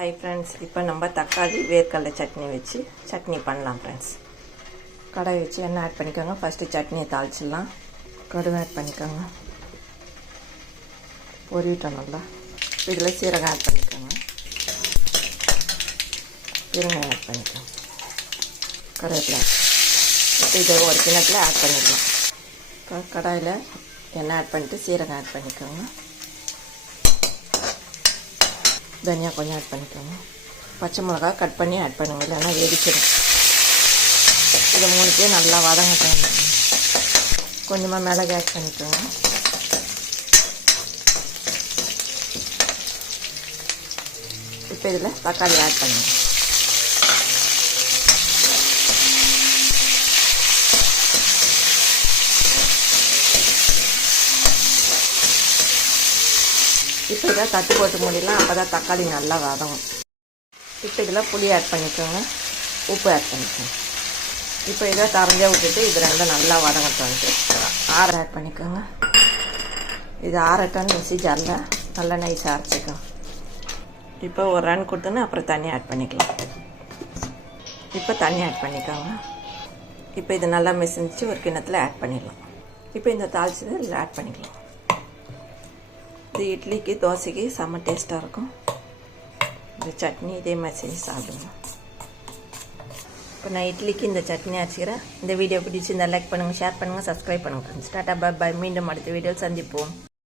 Hi friends, இப்போ நம்ம தக்காளி வேர்க்கடலை சட்னி வச்சு சட்னி பண்ணலாம் ஃப்ரெண்ட்ஸ். கடாய் வச்சு எண்ணெய் ஆட் பண்ணிக்கோங்க. ஃபஸ்ட்டு சட்னியை தாளிச்சிடலாம். கடுகு ஆட் பண்ணிக்கோங்க. பொரிவிட்டோம் நல்லா. இதில் சீரகம் ஆட் பண்ணிக்கோங்க. பெருங்காயம் ஆட் பண்ணிக்கோங்க. கருவேப்பிலை. இப்போ இதை ஒரு கிணத்துல ஆட் பண்ணிடலாம். இப்போ கடாயில் எண்ணெய் ஆட் பண்ணிட்டு சீரகம் ஆட் பண்ணிக்கோங்க. தனியா கொஞ்சம் ஆட் பண்ணிக்கோங்க. பச்சை மிளகா கட் பண்ணி ஆட் பண்ணுங்க, இல்லைன்னா வெடிச்சிடும். இதை மூணுத்தையும் நல்லா வதங்கட்டும். கொஞ்சமாக மிளகு ஆட் பண்ணிக்கோங்க. இப்போ இதில் தக்காளி ஆட் பண்ணுங்க. இப்போ இதை தட்டு போட்டு மூடிடலாம். அப்போ தான் தக்காளி நல்லா வதங்கும். இப்போ இதில் புளி ஆட் பண்ணிக்கோங்க. உப்பு ஆட் பண்ணிக்கோங்க. இப்போ இதை தரைஞ்சே விட்டுட்டு இது ரெண்டும் நல்லா வதங்கட்டோன்ட்டு ஆட் பண்ணிக்கோங்க. இது ஆறட்டன் மிக்ஸி ஜாரில் நல்லா நைஸாக அரைச்சிக்கோங்க. இப்போ ஒரு ரன் கொடுத்தோன்னு அப்புறம் தண்ணி ஆட் பண்ணிக்கலாம். இப்போ தண்ணி ஆட் பண்ணிக்கோங்க. இப்போ இது நல்லா மிசிஞ்சு ஒரு கிண்ணத்தில் ஆட் பண்ணிடலாம். இப்போ இந்த தாளிச்சதை இதில் ஆட் பண்ணிக்கலாம். இது இட்லிக்கு தோசைக்கு செம்ம டேஸ்ட்டாக இருக்கும். இந்த சட்னி இதே மாதிரி செஞ்சு சாப்பிடுங்க. இப்போ நான் இட்லிக்கு இந்த சட்னி அரைச்சிக்கிறேன். இந்த வீடியோ பிடிச்சி இந்த லைக் பண்ணுங்கள், ஷேர் பண்ணுங்கள், சப்ஸ்கிரைப் பண்ணுங்கள். டாடா பாய். மீண்டும் அடுத்த வீடியோவில் சந்திப்போம்.